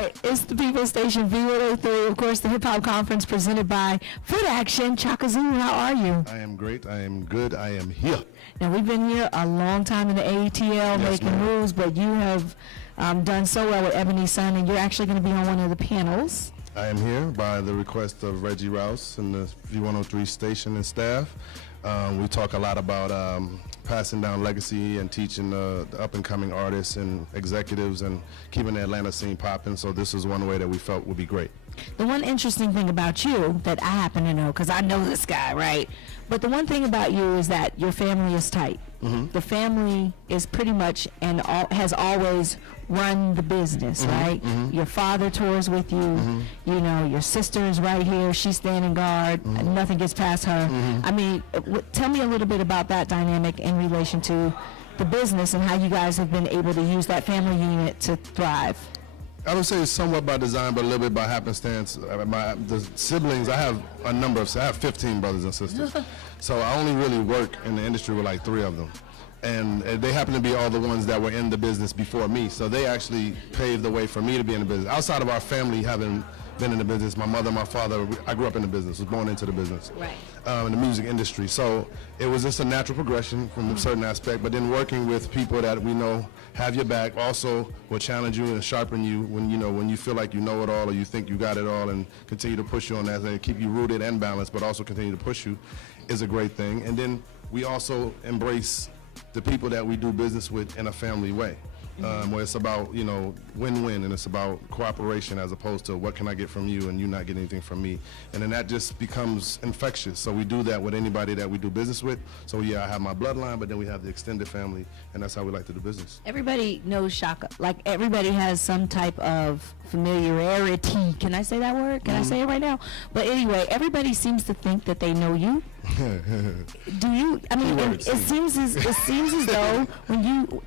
right, it's the People Station V-103, of course, the Hip Hop Conference presented by Foot Action. Chaka Zulu, how are you? I am great. I am good. I am here. Now, we've been here a long time in the ATL making moves, but you have done so well with Ebony's son, and you're actually going to be on one of the panels. I am here by the request of Reggie Rouse and the V-103 station and staff. We talk a lot about passing down legacy and teaching the up-and-coming artists and executives and keeping the Atlanta scene popping, so this is one way that we felt would be great. The one interesting thing about you that I happen to know, because I know this guy, right? But the one thing about you is that your family is tight. Mm-hmm. The family is pretty much and has always run the business, mm-hmm, right? Mm-hmm. Your father tours with you. Mm-hmm. You know, your sister is right here. She's standing guard. Mm-hmm. Nothing gets past her. Mm-hmm. I mean, tell me a little bit about that dynamic in relation to the business and how you guys have been able to use that family unit to thrive. I would say it's somewhat by design, but a little bit by happenstance. The siblings, I have 15 brothers and sisters. So I only really work in the industry with like 3 of them. And they happen to be all the ones that were in the business before me. So they actually paved the way for me to be in the business. Outside of our family having been in the business, my mother, my father, I grew up in the business, was born into the business, right, in the music industry. So it was just a natural progression from a certain aspect, but then working with people that we know have your back also will challenge you and sharpen you when you feel like you know it all or you think you got it all, and continue to push you on that and keep you rooted and balanced, but also continue to push you is a great thing. And then we also embrace the people that we do business with in a family way. Where it's about, win-win, and it's about cooperation as opposed to what can I get from you and you not get anything from me. And then that just becomes infectious. So we do that with anybody that we do business with. So yeah, I have my bloodline, but then we have the extended family, and that's how we like to do business. Everybody knows Chaka. Like, everybody has some type of familiarity. Can I say that word? Can I say it right now? But anyway, everybody seems to think that they know you. Do you? I mean, it seems as though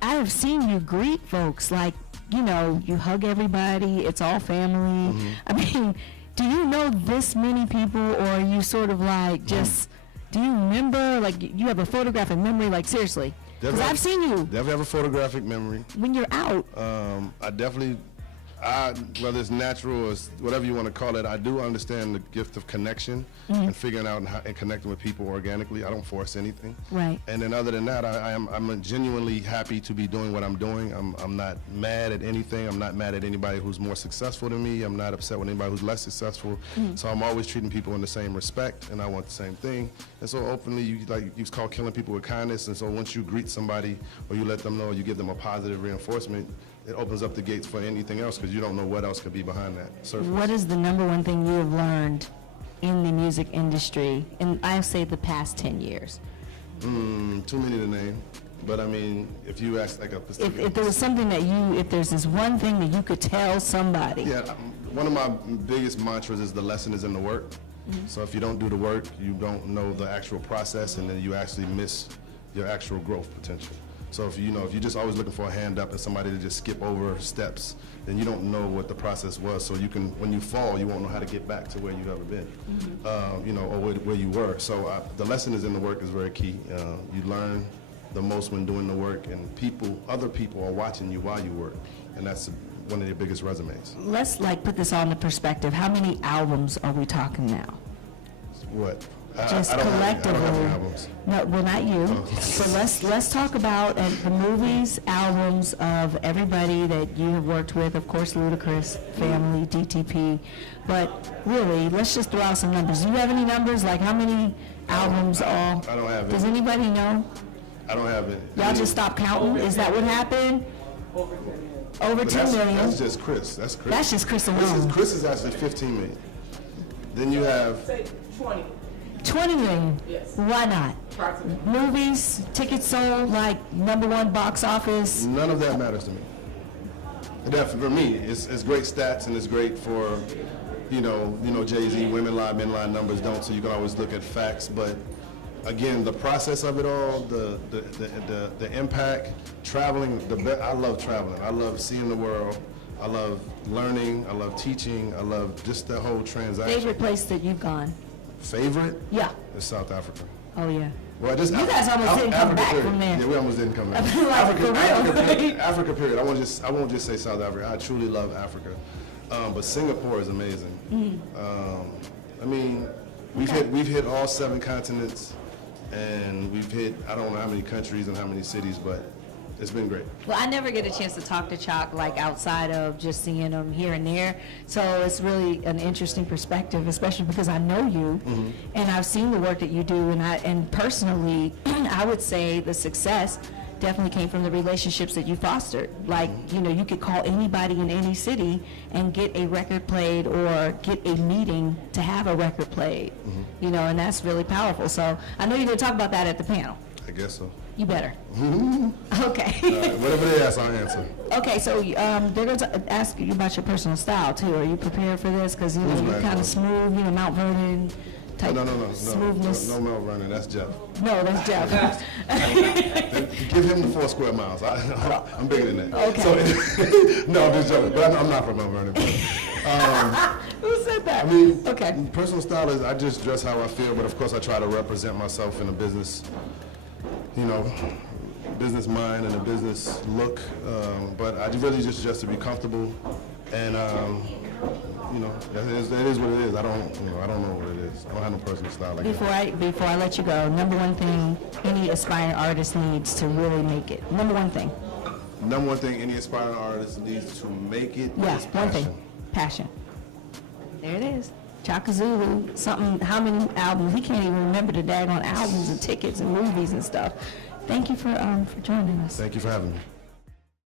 I have seen you greet folks like, you hug everybody. It's all family. Mm-hmm. I mean, do you know this many people, or are you sort of like just? Do you remember? Like, you have a photographic memory? Like, seriously? Because I've seen you. Definitely have a photographic memory. When you're out. I definitely. Whether it's natural or whatever you want to call it, I do understand the gift of connection, mm-hmm, and figuring out and connecting with people organically. I don't force anything. Right. And then other than that, I'm genuinely happy to be doing what I'm doing. I'm not mad at anything. I'm not mad at anybody who's more successful than me. I'm not upset with anybody who's less successful. Mm-hmm. So I'm always treating people in the same respect, and I want the same thing. And so openly, you call killing people with kindness. And so once you greet somebody or you let them know, you give them a positive reinforcement, it opens up the gates for anything else, because you don't know what else could be behind that surface. What is the number one thing you have learned in the music industry in, I'll say, the past 10 years? Too many to name. But I mean, if you ask like a specific... If there was something that if there's this one thing that you could tell somebody. Yeah, one of my biggest mantras is the lesson is in the work. Mm-hmm. So if you don't do the work, you don't know the actual process, and then you actually miss your actual growth potential. So if you're just always looking for a hand up and somebody to just skip over steps, then you don't know what the process was. So when you fall, you won't know how to get back to where you've ever been, mm-hmm, or where you were. So the lesson is in the work is very key. You learn the most when doing the work, and other people are watching you while you work, and that's one of your biggest resumes. Let's put this all into perspective. How many albums are we talking now? What? Just collectively. No, well, not you. So let's talk about the movies, albums of everybody that you have worked with. Of course, Ludacris, family, DTP. But really, let's just throw out some numbers. Do you have any numbers? Like, how many albums? I don't have it. Does anybody know? I don't have it. Y'all just stopped counting? Is that what happened? Over 10 million. That's just Chris. That's Chris. That's just Chris alone. Chris is actually 15 million. Then you have 20. 20 million? Yes. Why not? Movies, tickets sold, like #1 box office? None of that matters to me. For me, it's great stats, and it's great for, Jay-Z, women lie, men lie, numbers don't, so you can always look at facts. But again, the process of it all, the impact, traveling, I love traveling. I love seeing the world. I love learning. I love teaching. I love just the whole transaction. Favorite place that you've gone? Favorite? Yeah. It's South Africa. Oh, yeah. Well, you guys almost didn't come back from there. Yeah, we almost didn't come back. Africa, Africa, period. I won't just say South Africa. I truly love Africa. But Singapore is amazing. I mean, we've hit all 7 continents, and we've hit, I don't know how many countries and how many cities, but it's been great. Well, I never get a chance to talk to Chaka like outside of just seeing him here and there. So it's really an interesting perspective, especially because I know you and I've seen the work that you do. And personally, I would say the success definitely came from the relationships that you fostered. Like, you know, you could call anybody in any city and get a record played or get a meeting to have a record played, you know, and that's really powerful. So I know you're going to talk about that at the panel. I guess so. You better. Okay. Whatever they ask, I'll answer. Okay, so they're going to ask you about your personal style, too. Are you prepared for this? Because, you know, you're kind of smooth, you know, Mount Vernon type smoothness. No, Mount Vernon, that's Jeff. No, that's Jeff. Give him the 4 square miles. I'm bigger than that. Okay. So, no, I'm just joking, but I'm not from Mount Vernon. Who said that? I mean, okay. Personal style is I just dress how I feel, but of course I try to represent myself in a business, you know, business mind and a business look. But I really just to be comfortable, and you know, that is what it is. I don't know what it is. I don't have no personal style like that. Before I let you go, number one thing any aspiring artist needs to really make it. Number one thing. Number one thing any aspiring artist needs to make it is one passion. thing. Passion. There it is. Chaka Zulu, how many albums? He can't even remember the daggone albums and tickets and movies and stuff. Thank you for joining us. Thank you for having me.